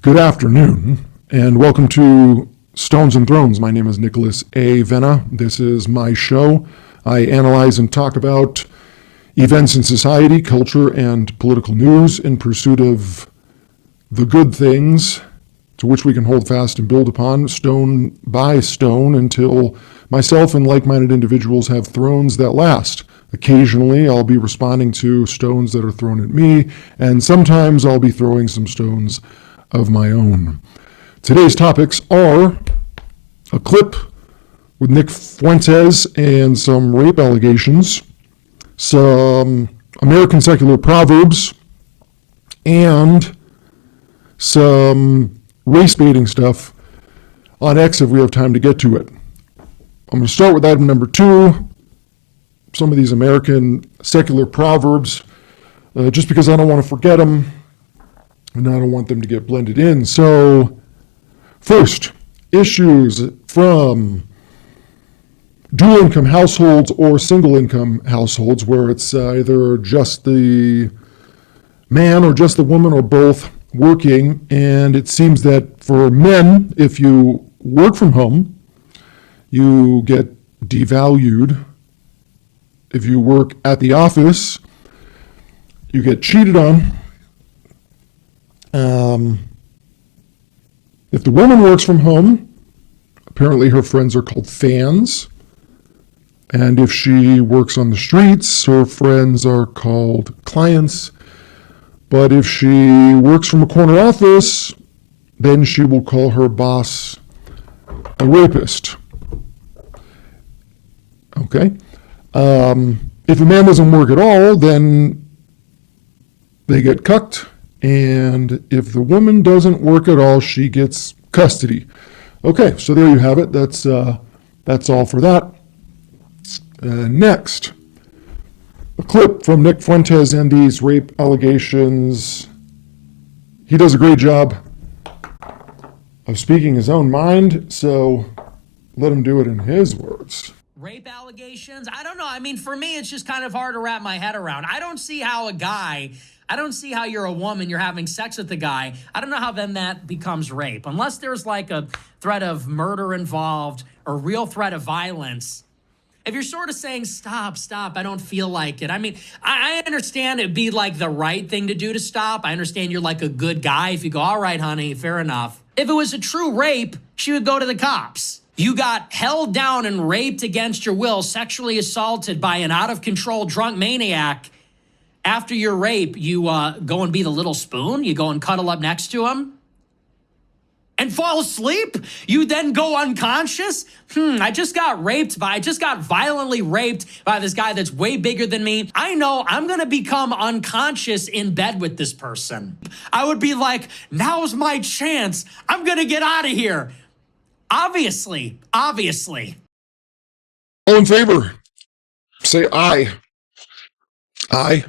Good afternoon, and welcome to Stones and Thrones. My name is Nicholas A. Venna. This is my show. I analyze and talk about events in society, culture, and political news in pursuit of the good things to which we can hold fast and build upon, stone by stone, until myself and like-minded individuals have thrones that last. Occasionally, I'll be responding to stones that are thrown at me, and sometimes I'll be throwing some stones of my own. Today's topics are a clip with Nick Fuentes and some rape allegations, some American secular proverbs, and some race baiting stuff on X if we have time to get to it. I'm going to start with item number 2, some of these American secular proverbs, just because I don't want to forget them. And I don't want them to get blended in. So, first, issues from dual income households or single income households where it's either just the man or just the woman or both working. And it seems that for men, if you work from home, you get devalued. If you work at the office, you get cheated on. If the woman works from home, apparently her friends are called fans. And if she works on the streets, her friends are called clients. But if she works from a corner office, then she will call her boss a rapist. Okay? If a man doesn't work at all, then they get cucked. And if the woman doesn't work at all, she gets custody. Okay, so there you have it. That's all for that. Next, a clip from Nick Fuentes and these rape allegations. He does a great job of speaking his own mind, so let him do it in his words. Rape allegations? I don't know. I mean, for me, it's just kind of hard to wrap my head around. I don't see how you're a woman, you're having sex with a guy. I don't know how then that becomes rape. Unless there's like a threat of murder involved or real threat of violence. If you're sort of saying, stop, I don't feel like it. I mean, I understand it'd be like the right thing to do to stop. I understand you're like a good guy if you go, all right, honey, fair enough. If it was a true rape, she would go to the cops. You got held down and raped against your will, sexually assaulted by an out-of-control drunk maniac. After your rape, you go and be the little spoon. You go and cuddle up next to him and fall asleep. You then go unconscious. I just got violently raped by this guy that's way bigger than me. I know I'm going to become unconscious in bed with this person. I would be like, now's my chance. I'm going to get out of here. Obviously. All in favor, say aye. Aye.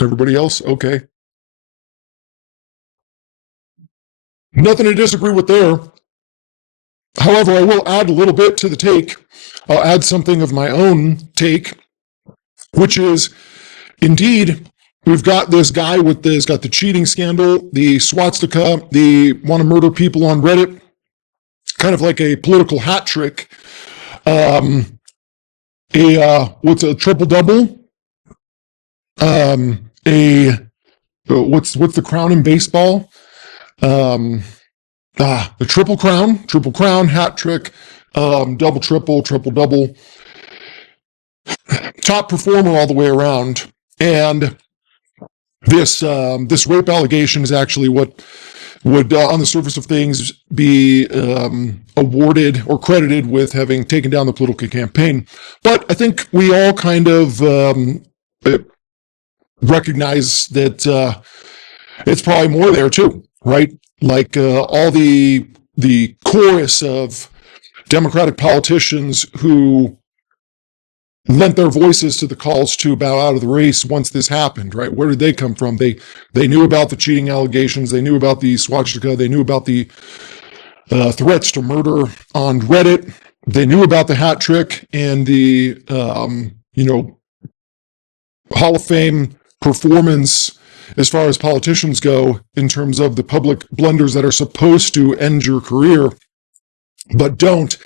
Everybody else, okay. Nothing to disagree with there. However, I will add a little bit to the take. I'll add something of my own take, which is, indeed, we've got this guy got the cheating scandal, the swastika, the want to murder people on Reddit, kind of like a political hat trick. What's a triple-double? What's the crown in baseball? The triple crown, hat trick, double, triple, double, top performer all the way around. And this rape allegation is actually what would, on the surface of things, be awarded or credited with having taken down the political campaign. But I think we all kind of recognize that it's probably more there too, right? Like all the chorus of Democratic politicians who lent their voices to the calls to bow out of the race once this happened, right? Where did they come from? They knew about the cheating allegations. They knew about the swastika. They knew about the threats to murder on Reddit. They knew about the hat trick and the Hall of Fame performance as far as politicians go in terms of the public blunders that are supposed to end your career, but don't.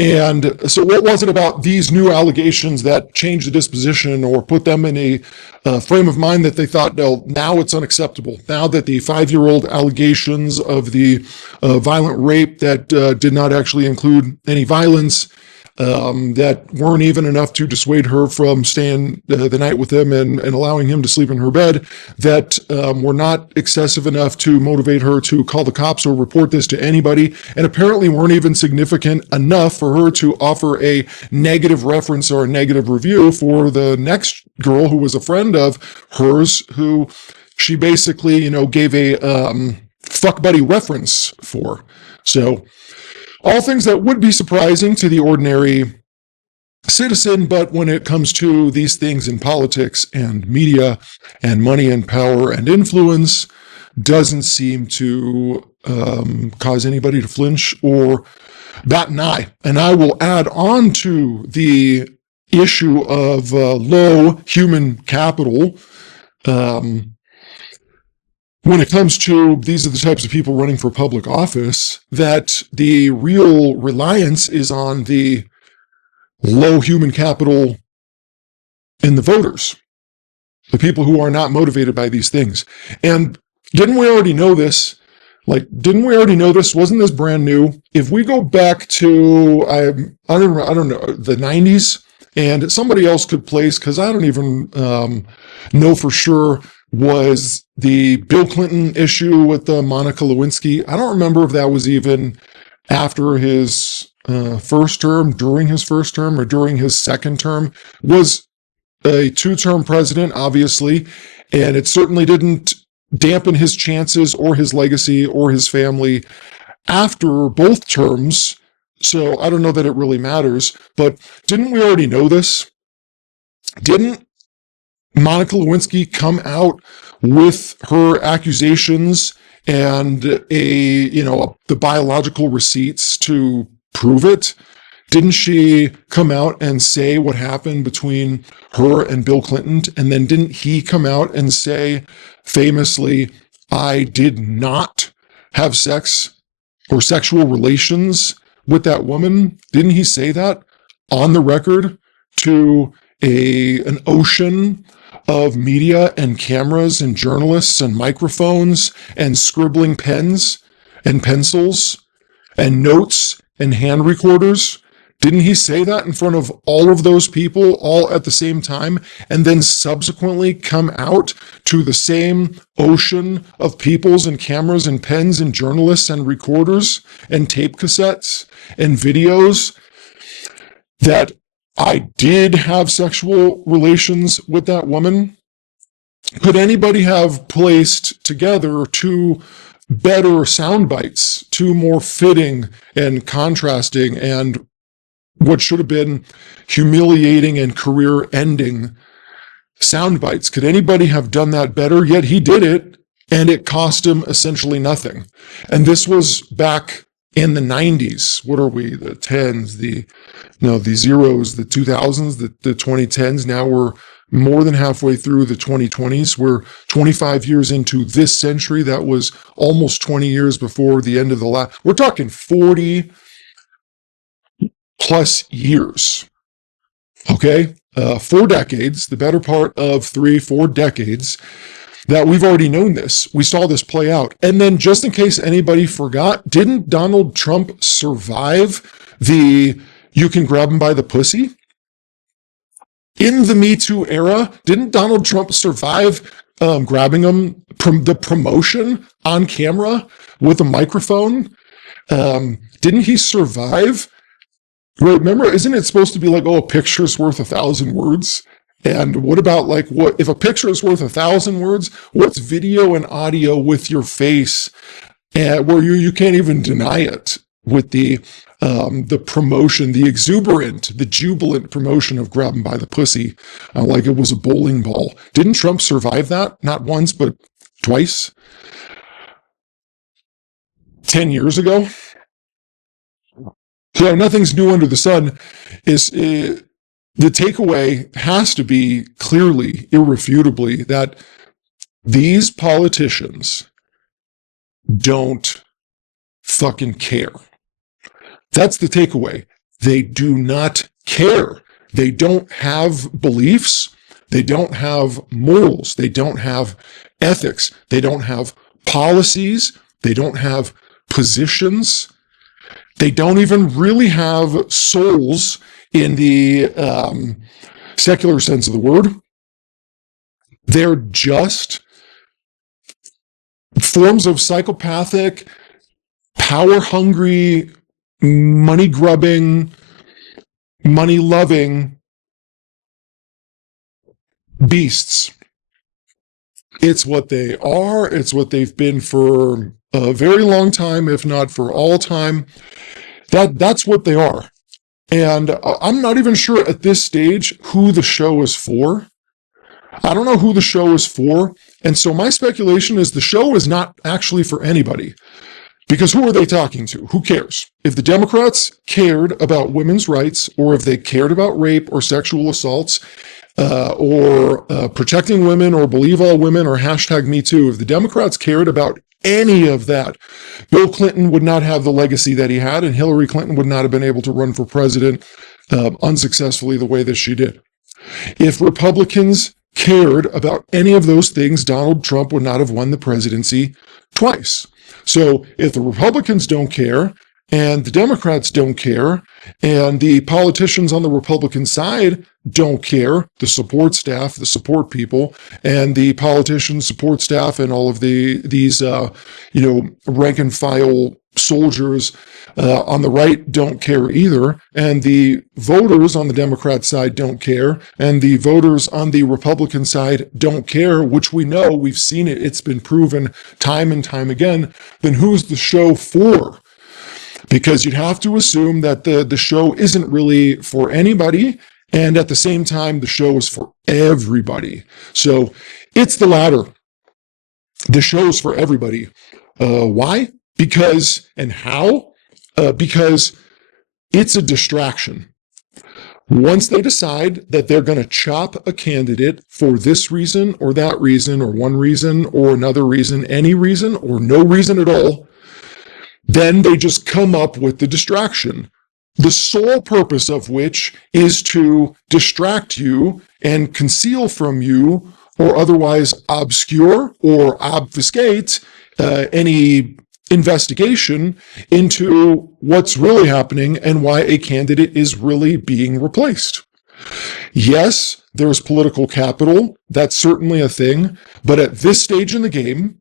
And so what was it about these new allegations that changed the disposition or put them in a frame of mind that they thought, no, now it's unacceptable? Now that the 5-year-old allegations of the violent rape that did not actually include any violence, that weren't even enough to dissuade her from staying the night with him and allowing him to sleep in her bed, that were not excessive enough to motivate her to call the cops or report this to anybody, and apparently weren't even significant enough for her to offer a negative reference or a negative review for the next girl who was a friend of hers, who she basically, gave a fuck buddy reference for. So, all things that would be surprising to the ordinary citizen, but when it comes to these things in politics and media and money and power and influence, doesn't seem to cause anybody to flinch or bat an eye. And I will add on to the issue of low human capital. When it comes to these are the types of people running for public office, that the real reliance is on the low human capital in the voters, the people who are not motivated by these things. And didn't we already know this? Wasn't this brand new? If we go back to, I don't know, the 90s, and somebody else could place, because I don't even know for sure, was the Bill Clinton issue with Monica Lewinsky. I don't remember if that was even after his first term, during his first term, or during his second term. Was a 2-term president, obviously, and it certainly didn't dampen his chances or his legacy or his family after both terms. So I don't know that it really matters, but didn't we already know this? Didn't Monica Lewinsky come out with her accusations and the biological receipts to prove it? Didn't she come out and say what happened between her and Bill Clinton? And then didn't he come out and say famously, I did not have sex or sexual relations with that woman? Didn't he say that on the record to an ocean of media and cameras and journalists and microphones and scribbling pens and pencils and notes and hand recorders? Didn't he say that in front of all of those people all at the same time, and then subsequently come out to the same ocean of peoples and cameras and pens and journalists and recorders and tape cassettes and videos that I did have sexual relations with that woman? Could anybody have placed together two better sound bites, two more fitting and contrasting and what should have been humiliating and career-ending sound bites? Could anybody have done that better? Yet he did it, and it cost him essentially nothing. And this was back in the 90s. What are we? The 10s, the zeros, the 2000s, the 2010s. Now we're more than halfway through the 2020s. We're 25 years into this century. That was almost 20 years before the end of the last. We're talking 40 plus years. Okay? 4 decades, the better part of 3-4 decades, that we've already known this. We saw this play out. And then, just in case anybody forgot, didn't Donald Trump survive the you can grab him by the pussy? In the Me Too era, didn't Donald Trump survive grabbing him, the promotion on camera with a microphone? Didn't he survive? Remember, isn't it supposed to be like, oh, a picture's worth 1,000 words? And what about what if a picture is worth 1,000 words? What's video and audio with your face, where you can't even deny it with the promotion, the exuberant, the jubilant promotion of grab 'em by the pussy, like it was a bowling ball? Didn't Trump survive that? Not once, but twice. 10 years ago. So nothing's new under the sun. The takeaway has to be clearly, irrefutably, that These politicians don't fucking care. That's the takeaway. They do not care. They don't have beliefs. They don't have morals. They don't have ethics. They don't have policies. They don't have positions. They don't even really have souls in the secular sense of the word. They're just forms of psychopathic, power-hungry, money-grubbing, money-loving beasts. It's what they are. It's what they've been for a very long time, if not for all time. That's what they are. And I'm not even sure at this stage who the show is for. I don't know who the show is for. And so my speculation is the show is not actually for anybody. Because who are they talking to? Who cares? If the Democrats cared about women's rights, or if they cared about rape or sexual assaults, or protecting women, or believe all women, or hashtag Me Too, if the Democrats cared about any of that, Bill Clinton would not have the legacy that he had, and Hillary Clinton would not have been able to run for president unsuccessfully the way that she did. If Republicans cared about any of those things, Donald Trump would not have won the presidency twice. So if the Republicans don't care, and the Democrats don't care, and the politicians on the Republican side don't care, the support staff, the support people, and the politicians, support staff, and all of these rank and file soldiers on the right don't care either, and the voters on the Democrat side don't care, and the voters on the Republican side don't care, which we know, we've seen it, it's been proven time and time again, then who's the show for? Because you'd have to assume that the show isn't really for anybody, and at the same time, the show is for everybody. So it's the latter. The show is for everybody. Why? Because, and how? Because it's a distraction. Once they decide that they're going to chop a candidate for this reason or that reason or one reason or another reason, any reason or no reason at all, then they just come up with the distraction, the sole purpose of which is to distract you and conceal from you or otherwise obscure or obfuscate any investigation into what's really happening and why a candidate is really being replaced. Yes, there's political capital. That's certainly a thing. But at this stage in the game,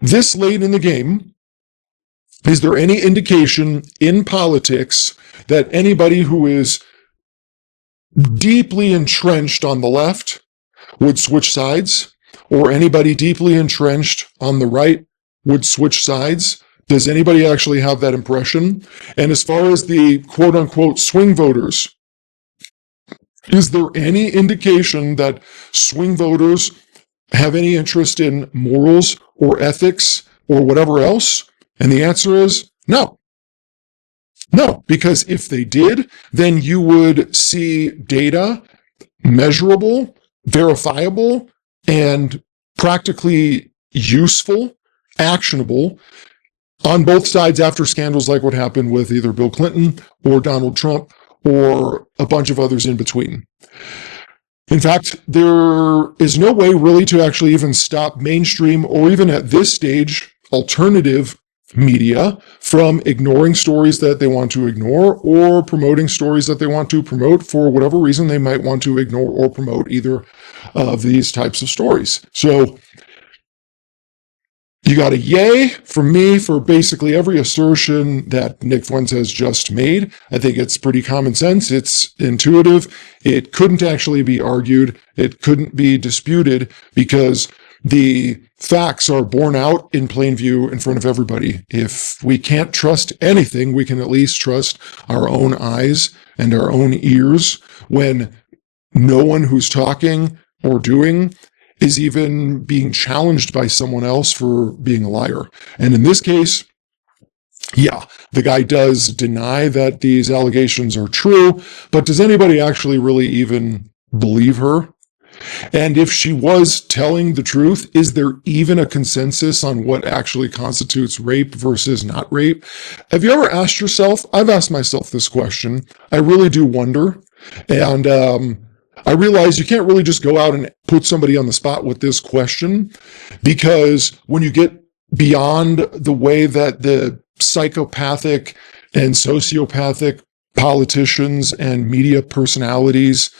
this late in the game, is there any indication in politics that anybody who is deeply entrenched on the left would switch sides, or anybody deeply entrenched on the right would switch sides? Does anybody actually have that impression? And as far as the quote-unquote swing voters, is there any indication that swing voters have any interest in morals or ethics or whatever else? And the answer is no. No, because if they did, then you would see data, measurable, verifiable, and practically useful, actionable on both sides after scandals like what happened with either Bill Clinton or Donald Trump or a bunch of others in between. In fact, there is no way really to actually even stop mainstream or even at this stage, alternative media from ignoring stories that they want to ignore or promoting stories that they want to promote for whatever reason they might want to ignore or promote either of these types of stories. So you got a yay from me for basically every assertion that Nick Fuentes just made. I think it's pretty common sense. It's intuitive. It couldn't actually be argued. It couldn't be disputed because the facts are borne out in plain view in front of everybody. If we can't trust anything, we can at least trust our own eyes and our own ears when no one who's talking or doing is even being challenged by someone else for being a liar. And in this case, yeah, the guy does deny that these allegations are true, but does anybody actually really even believe her? And if she was telling the truth, is there even a consensus on what actually constitutes rape versus not rape? Have you ever asked yourself? I've asked myself this question. I really do wonder. And I realize you can't really just go out and put somebody on the spot with this question, because when you get beyond the way that the psychopathic and sociopathic politicians and media personalities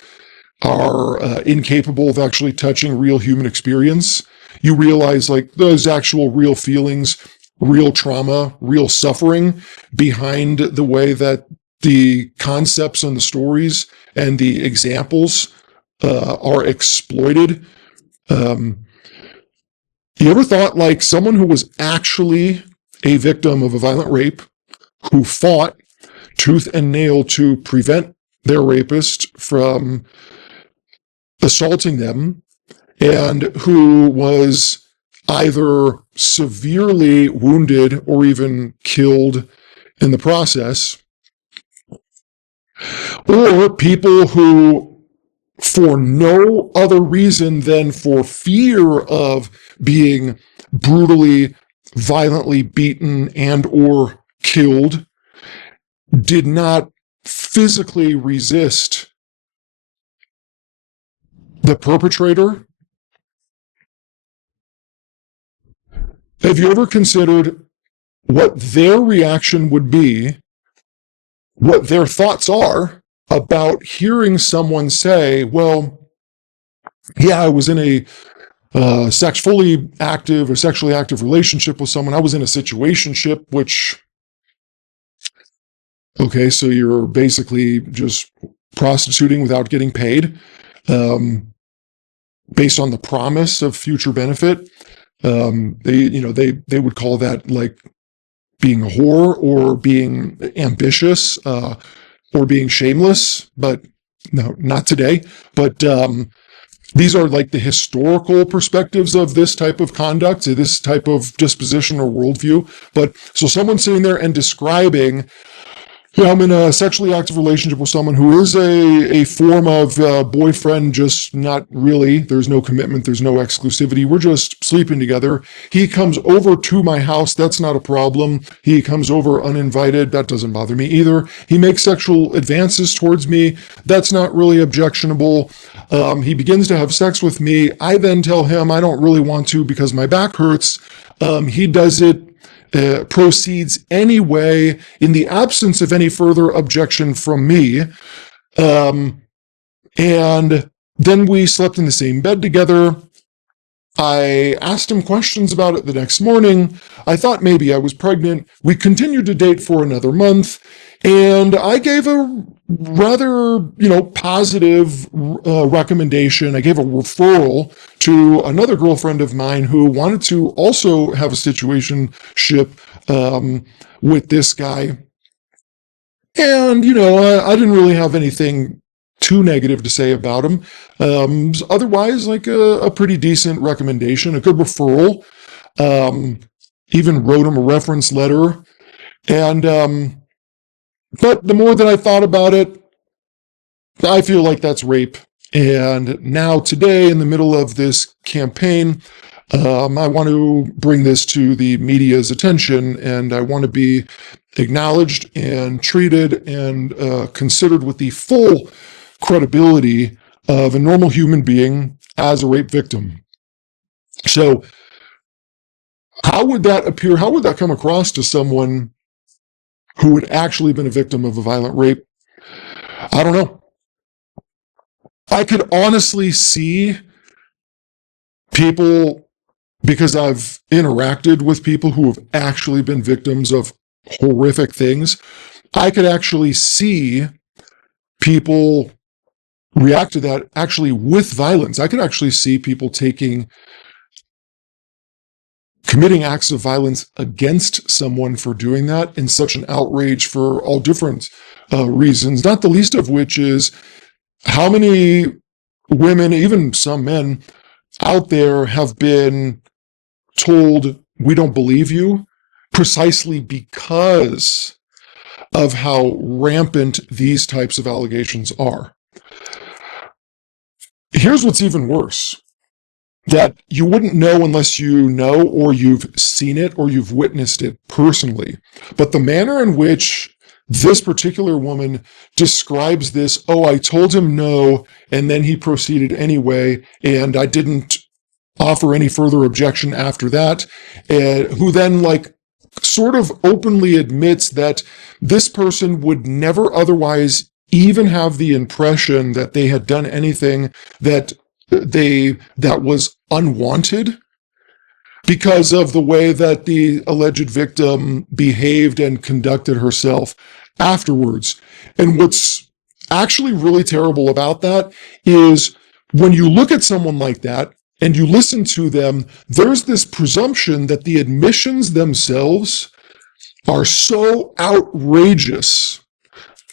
are incapable of actually touching real human experience, you realize like those actual real feelings, real trauma, real suffering behind the way that the concepts and the stories and the examples are exploited. You ever thought like someone who was actually a victim of a violent rape, who fought tooth and nail to prevent their rapist from assaulting them, and who was either severely wounded or even killed in the process, or people who, for no other reason than for fear of being brutally, violently beaten and or killed, did not physically resist the perpetrator. Have you ever considered what their reaction would be, what their thoughts are about hearing someone say, well, yeah, I was in a sexually active or sexually active relationship with someone. I was in a situationship, which, okay, so you're basically just prostituting without getting paid, based on the promise of future benefit. They would call that like being a whore or being ambitious or being shameless, but no, not today. But these are like the historical perspectives of this type of conduct, this type of disposition or worldview. But so someone sitting there and describing, yeah, I'm in a sexually active relationship with someone who is a form of boyfriend, just not really. There's no commitment. There's no exclusivity. We're just sleeping together. He comes over to my house. That's not a problem. He comes over uninvited. That doesn't bother me either. He makes sexual advances towards me. That's not really objectionable. He begins to have sex with me. I then tell him I don't really want to because my back hurts. He does it. Proceeds anyway in the absence of any further objection from me. And then we slept in the same bed together. I asked him questions about it the next morning. I thought maybe I was pregnant. We continued to date for another month. And I gave a rather, positive recommendation. I gave a referral to another girlfriend of mine who wanted to also have a situationship with this guy. And, I didn't really have anything too negative to say about him. Otherwise, like a pretty decent recommendation, a good referral. Even wrote him a reference letter. And, but the more that I thought about it, I feel like that's rape. And now today, in the middle of this campaign, I want to bring this to the media's attention, and I want to be acknowledged and treated and considered with the full credibility of a normal human being as a rape victim. So how would that appear? How would that come across to someone who had actually been a victim of a violent rape? I don't know. I could honestly see people, because I've interacted with people who have actually been victims of horrific things, I could actually see people react to that actually with violence. I could actually see people committing acts of violence against someone for doing that in such an outrage for all different reasons, not the least of which is how many women, even some men out there, have been told, we don't believe you, precisely because of how rampant these types of allegations are. Here's what's even worse, that you wouldn't know unless you know or you've seen it or you've witnessed it personally. But the manner in which this particular woman describes this, oh, I told him no, and then he proceeded anyway, and I didn't offer any further objection after that, who then sort of openly admits that this person would never otherwise even have the impression that they had done anything that was unwanted because of the way that the alleged victim behaved and conducted herself afterwards. And what's actually really terrible about that is when you look at someone like that and you listen to them, there's this presumption that the admissions themselves are so outrageous,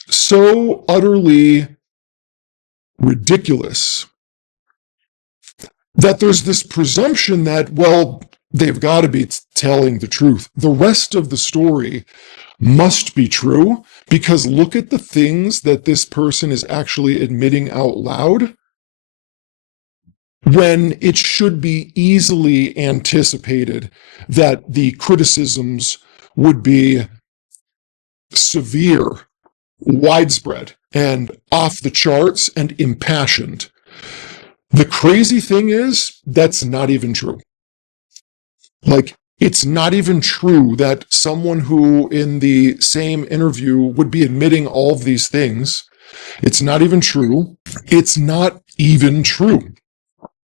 so utterly ridiculous, that there's this presumption that, well, they've got to be telling the truth. The rest of the story must be true, because look at the things that this person is actually admitting out loud, when it should be easily anticipated that the criticisms would be severe, widespread, and off the charts and impassioned. The crazy thing is, that's not even true. It's not even true that someone who in the same interview would be admitting all of these things. It's not even true. It's not even true.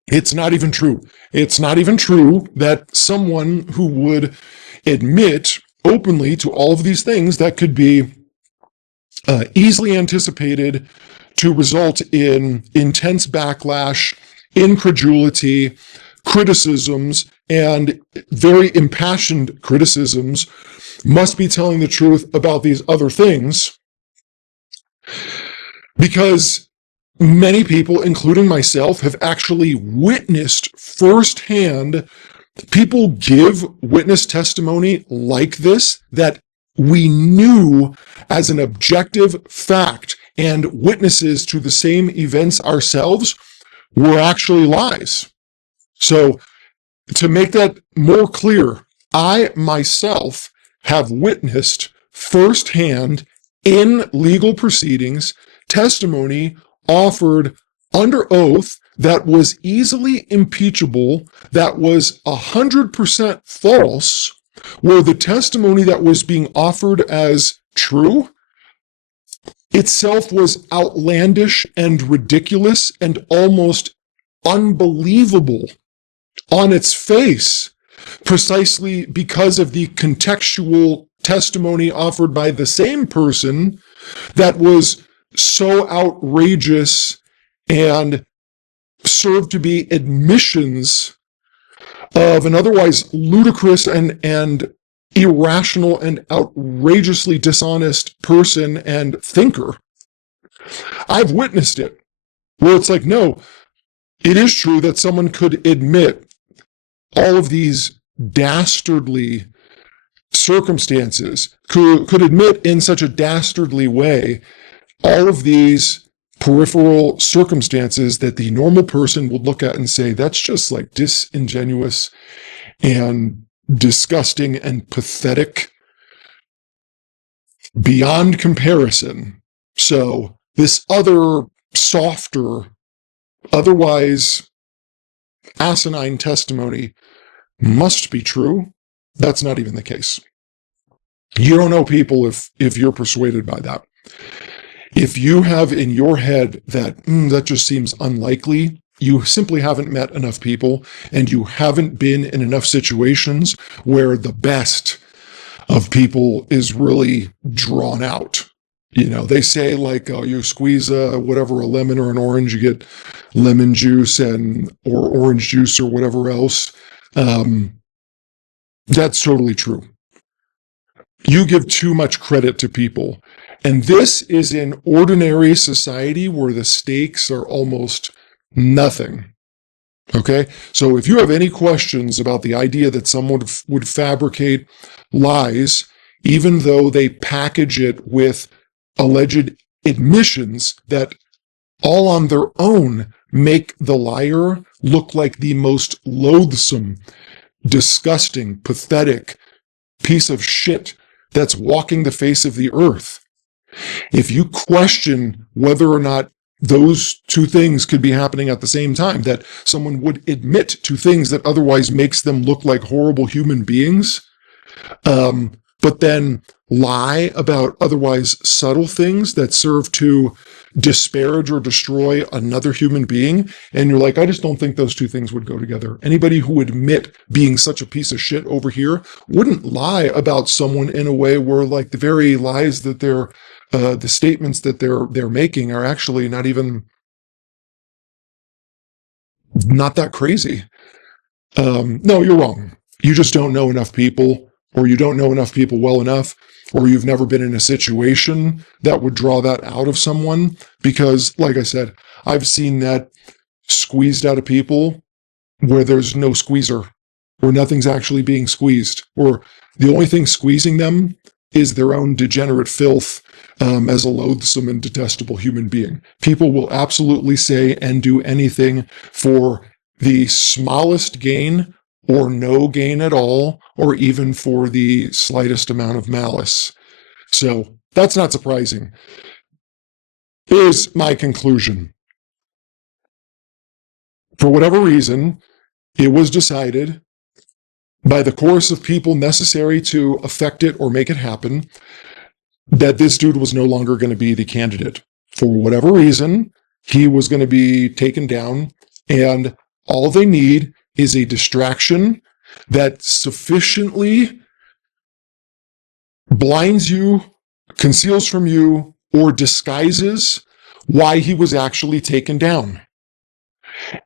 It's not even true. It's not even true that someone who would admit openly to all of these things that could be easily anticipated to result in intense backlash, incredulity, criticisms, and very impassioned criticisms, must be telling the truth about these other things, because many people, including myself, have actually witnessed firsthand people give witness testimony like this that we knew as an objective fact and witnesses to the same events ourselves were actually lies. So to make that more clear, I myself have witnessed firsthand in legal proceedings testimony offered under oath that was easily impeachable, that was 100% false, where the testimony that was being offered as true itself was outlandish and ridiculous and almost unbelievable on its face, precisely because of the contextual testimony offered by the same person that was so outrageous and served to be admissions of an otherwise ludicrous and irrational and outrageously dishonest person and thinker. I've witnessed it, where it's like, no, it is true that someone could admit all of these dastardly circumstances, could admit in such a dastardly way all of these peripheral circumstances that the normal person would look at and say, that's just disingenuous and disgusting and pathetic beyond comparison. So this other, softer, otherwise asinine testimony must be true. That's not even the case. You don't know people if you're persuaded by that. If you have in your head that that just seems unlikely, you simply haven't met enough people, and you haven't been in enough situations where the best of people is really drawn out. They say you squeeze a lemon or an orange, you get lemon juice or orange juice or whatever else. That's totally true. You give too much credit to people. And this is in ordinary society where the stakes are almost nothing. Okay? So if you have any questions about the idea that someone would fabricate lies, even though they package it with alleged admissions that all on their own make the liar look like the most loathsome, disgusting, pathetic piece of shit that's walking the face of the earth. If you question whether or not those two things could be happening at the same time, that someone would admit to things that otherwise makes them look like horrible human beings, but then lie about otherwise subtle things that serve to disparage or destroy another human being, and you're like, I just don't think those two things would go together. Anybody who would admit being such a piece of shit over here wouldn't lie about someone in a way where, like, the very lies that they're the statements that they're making are actually not that crazy. No, you're wrong. You just don't know enough people, or you don't know enough people well enough, or you've never been in a situation that would draw that out of someone. Because, like I said, I've seen that squeezed out of people where there's no squeezer, where nothing's actually being squeezed, or the only thing squeezing them is their own degenerate filth as a loathsome and detestable human being. People will absolutely say and do anything for the smallest gain or no gain at all, or even for the slightest amount of malice. So that's not surprising. Here's my conclusion. For whatever reason, it was decided by the course of people necessary to affect it or make it happen that this dude was no longer going to be the candidate. For whatever reason, he was going to be taken down, and all they need is a distraction that sufficiently blinds you, conceals from you, or disguises why he was actually taken down.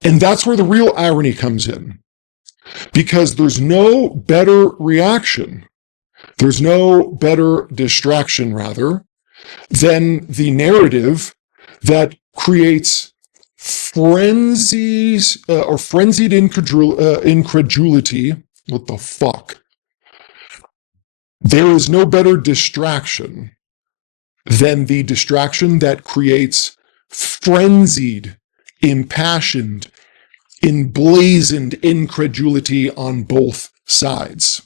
And that's where the real irony comes in, because there's no better reaction, there's no better distraction, rather, than the narrative that creates frenzied incredulity. What the fuck? There is no better distraction than the distraction that creates frenzied, impassioned, emblazoned incredulity on both sides.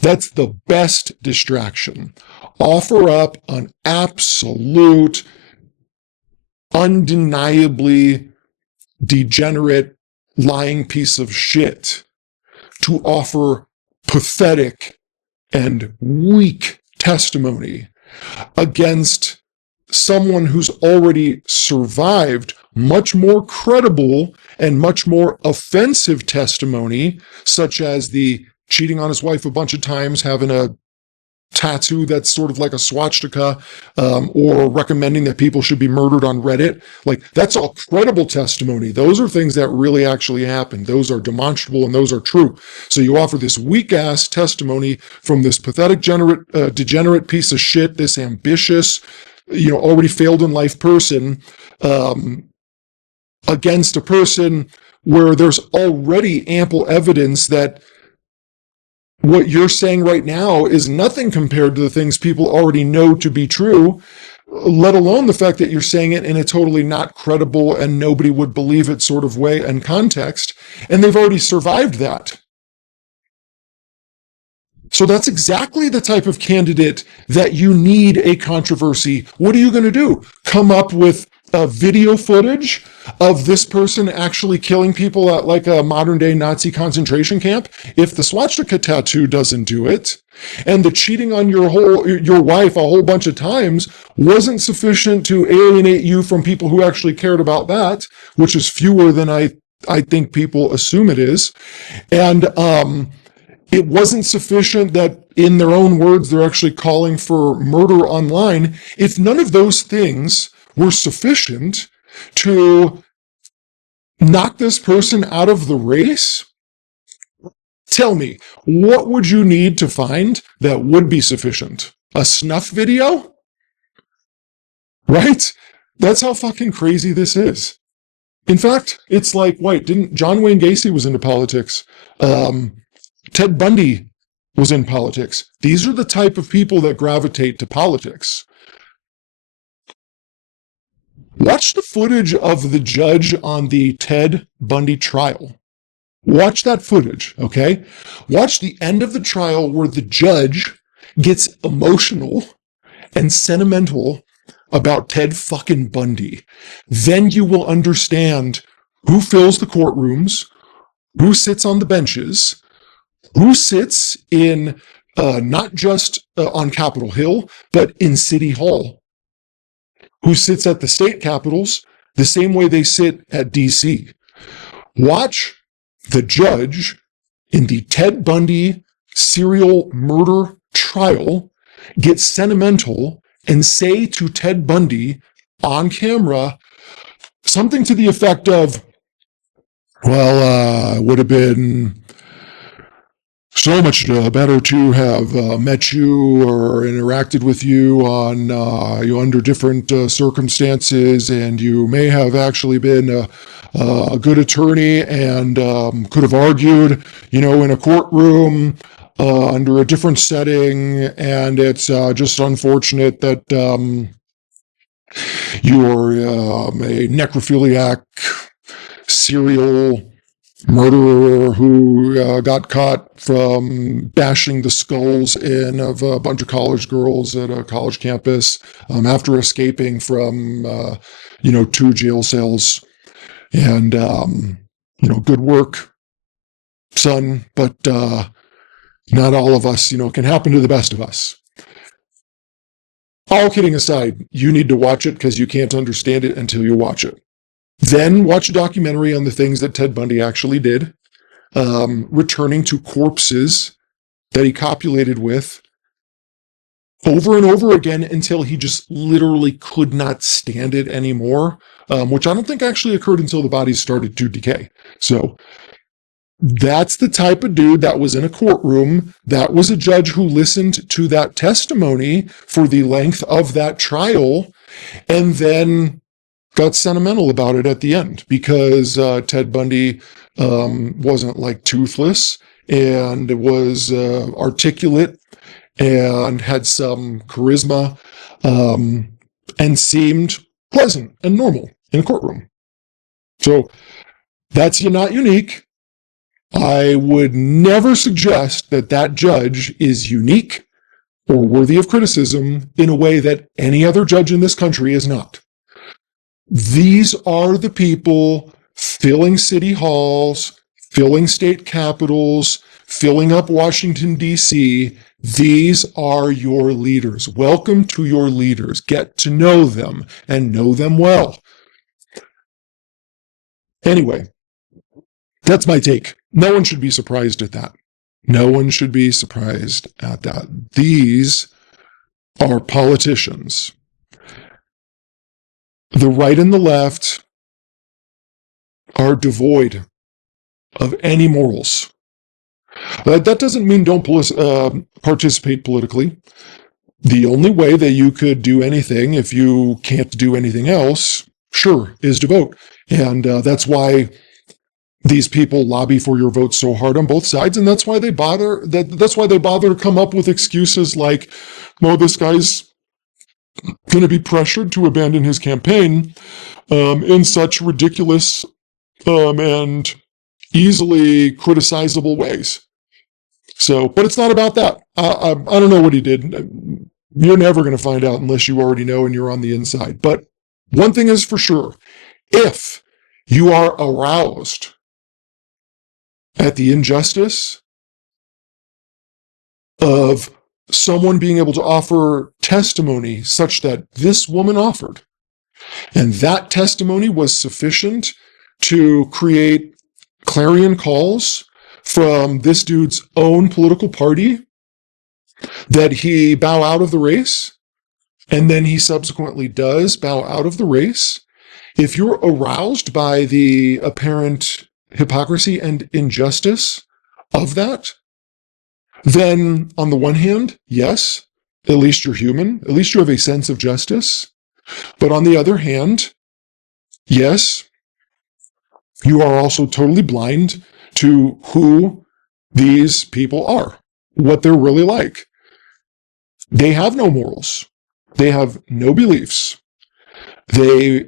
That's the best distraction. Offer up an absolute, undeniably degenerate, lying piece of shit to offer pathetic and weak testimony against someone who's already survived much more credible and much more offensive testimony, such as the cheating on his wife a bunch of times, having a tattoo that's sort of like a swastika, or recommending that people should be murdered on Reddit. Like, that's all credible testimony. Those are things that really actually happened. Those are demonstrable and those are true. So you offer this weak-ass testimony from this pathetic, degenerate piece of shit, this ambitious, already failed in life person, against a person where there's already ample evidence that what you're saying right now is nothing compared to the things people already know to be true, let alone the fact that you're saying it in a totally not credible and nobody would believe it sort of way and context, and they've already survived that. So that's exactly the type of candidate that you need a controversy. What are you going to do? Come up with video footage of this person actually killing people at like a modern day Nazi concentration camp? If the swastika tattoo doesn't do it, and the cheating on your wife a whole bunch of times wasn't sufficient to alienate you from people who actually cared about that, which is fewer than I think people assume it is, and it wasn't sufficient that, in their own words, they're actually calling for murder online. If none of those things were sufficient to knock this person out of the race, tell me, what would you need to find that would be sufficient? A snuff video? Right? That's how fucking crazy this is. In fact, it's like, wait, didn't John Wayne Gacy was into politics? Ted Bundy was in politics. These are the type of people that gravitate to politics. Watch the footage of the judge on the Ted Bundy trial. Watch that footage, okay? Watch the end of the trial where the judge gets emotional and sentimental about Ted fucking Bundy. Then you will understand who fills the courtrooms, who sits on the benches, who sits in not just on Capitol Hill, but in City Hall, who sits at the state capitals the same way they sit at DC. Watch the judge in the Ted Bundy serial murder trial get sentimental and say to Ted Bundy on camera something to the effect of, well, it would have been so much better to have met you or interacted with you on you under different circumstances, and you may have actually been a good attorney and could have argued, in a courtroom under a different setting, and it's just unfortunate that you're a necrophiliac serial murderer who got caught from bashing the skulls in of a bunch of college girls at a college campus after escaping from, 2 jail cells. And, good work, son, but not all of us, can happen to the best of us. All kidding aside, you need to watch it because you can't understand it until you watch it. Then watch a documentary on the things that Ted Bundy actually did, returning to corpses that he copulated with over and over again until he just literally could not stand it anymore, which I don't think actually occurred until the bodies started to decay. So that's the type of dude that was in a courtroom. That was a judge who listened to that testimony for the length of that trial and then got sentimental about it at the end because Ted Bundy wasn't like toothless and was articulate and had some charisma and seemed pleasant and normal in a courtroom. So that's not unique. I would never suggest that that judge is unique or worthy of criticism in a way that any other judge in this country is not. These are the people filling city halls, filling state capitals, filling up Washington, D.C. These are your leaders. Welcome to your leaders. Get to know them and know them well. Anyway, that's my take. No one should be surprised at that. No one should be surprised at that. These are politicians. The right and the left are devoid of any morals. That doesn't mean don't participate politically. The only way that you could do anything if you can't do anything else, sure, is to vote. And that's why these people lobby for your vote so hard on both sides, and that's why they bother. That's why they bother to come up with excuses like, "Well, this guy's going to be pressured to abandon his campaign in such ridiculous and easily criticizable ways." So, but it's not about that. I don't know what he did. You're never going to find out unless you already know and you're on the inside. But one thing is for sure, if you are aroused at the injustice of someone being able to offer testimony such that this woman offered, and that testimony was sufficient to create clarion calls from this dude's own political party that he bow out of the race, and then he subsequently does bow out of the race. If you're aroused by the apparent hypocrisy and injustice of that, then on the one hand, yes, at least you're human, at least you have a sense of justice. But on the other hand, yes, you are also totally blind to who these people are, what they're really like. They have no morals. They have no beliefs. They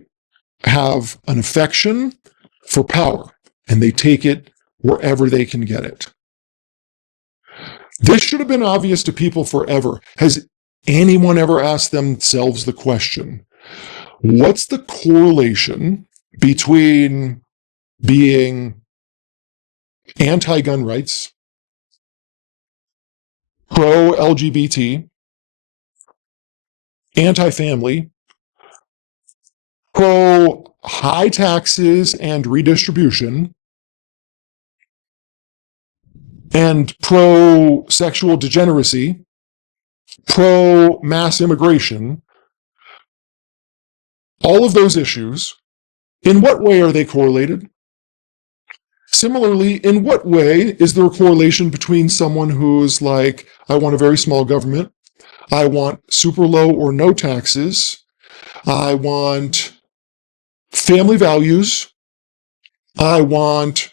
have an affection for power, and they take it wherever they can get it. This should have been obvious to people forever. Has anyone ever asked themselves the question, what's the correlation between being anti-gun rights, pro-LGBT, anti-family, pro-high taxes and redistribution, and pro-sexual degeneracy, pro-mass immigration? All of those issues, in what way are they correlated? Similarly, in what way is there a correlation between someone who's like, I want a very small government, I want super low or no taxes, I want family values, I want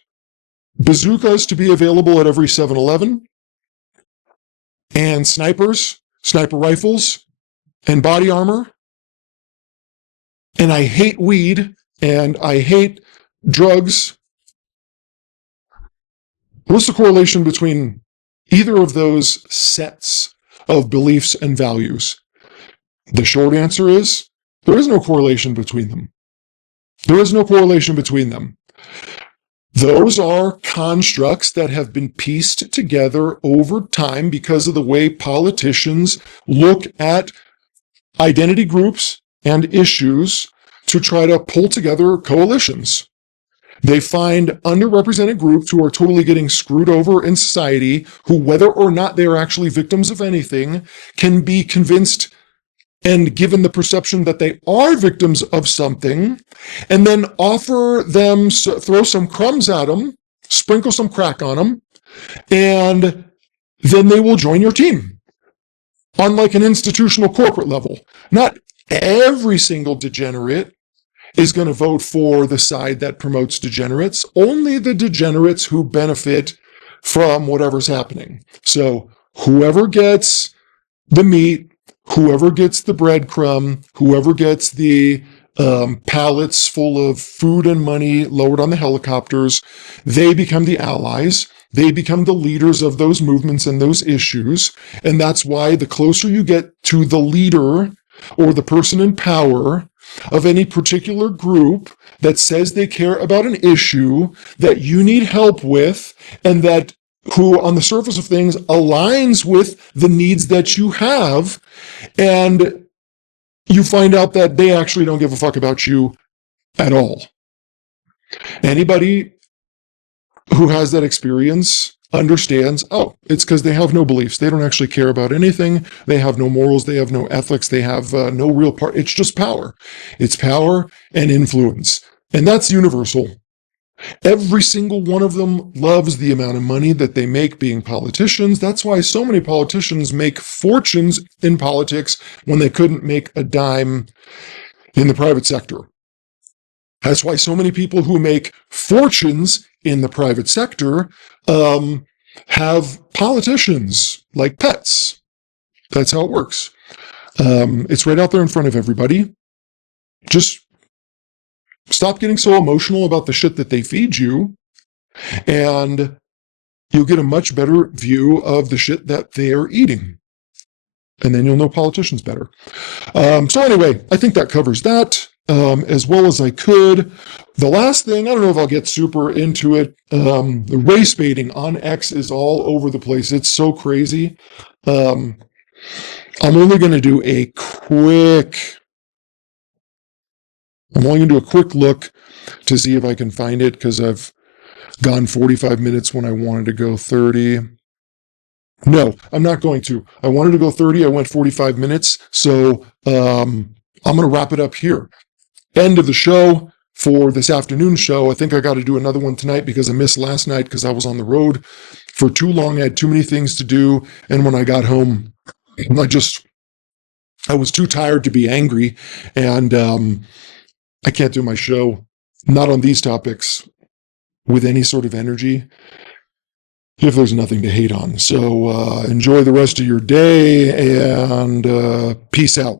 bazookas to be available at every 7-Eleven, and snipers, sniper rifles, and body armor, and I hate weed, and I hate drugs? What's the correlation between either of those sets of beliefs and values? The short answer is there is no correlation between them. There is no correlation between them. Those are constructs that have been pieced together over time because of the way politicians look at identity groups and issues to try to pull together coalitions. They find underrepresented groups who are totally getting screwed over in society, who, whether or not they are actually victims of anything, can be convinced and given the perception that they are victims of something, and then offer them, throw some crumbs at them, sprinkle some crack on them, and then they will join your team on like an institutional corporate level. Not every single degenerate is going to vote for the side that promotes degenerates, only the degenerates who benefit from whatever's happening. So whoever gets the meat, whoever gets the breadcrumb, whoever gets the pallets full of food and money lowered on the helicopters, they become the allies. They become the leaders of those movements and those issues. And that's why the closer you get to the leader or the person in power of any particular group that says they care about an issue that you need help with, and that who on the surface of things aligns with the needs that you have, and you find out that they actually don't give a fuck about you at all. Anybody who has that experience understands, oh, it's because they have no beliefs. They don't actually care about anything. They have no morals. They have no ethics. They have no real part. It's just power. It's power and influence. And that's universal. Every single one of them loves the amount of money that they make being politicians. That's why so many politicians make fortunes in politics when they couldn't make a dime in the private sector. That's why so many people who make fortunes in the private sector have politicians like pets. That's how it works. It's right out there in front of everybody. Just stop getting so emotional about the shit that they feed you, and you'll get a much better view of the shit that they're eating. And then you'll know politicians better. So anyway, I think that covers that as well as I could. The last thing, I don't know if I'll get super into it. The race baiting on X is all over the place. It's so crazy. I'm only going to do a quick look to see if I can find it, because I've gone 45 minutes when I wanted to go 30. No, I'm not going to. I wanted to go 30. I went 45 minutes. So I'm going to wrap it up here. End of the show for this afternoon show. I think I got to do another one tonight because I missed last night because I was on the road for too long. I had too many things to do. And when I got home, I was too tired to be angry. And I can't do my show, not on these topics, with any sort of energy if there's nothing to hate on. So enjoy the rest of your day, and peace out.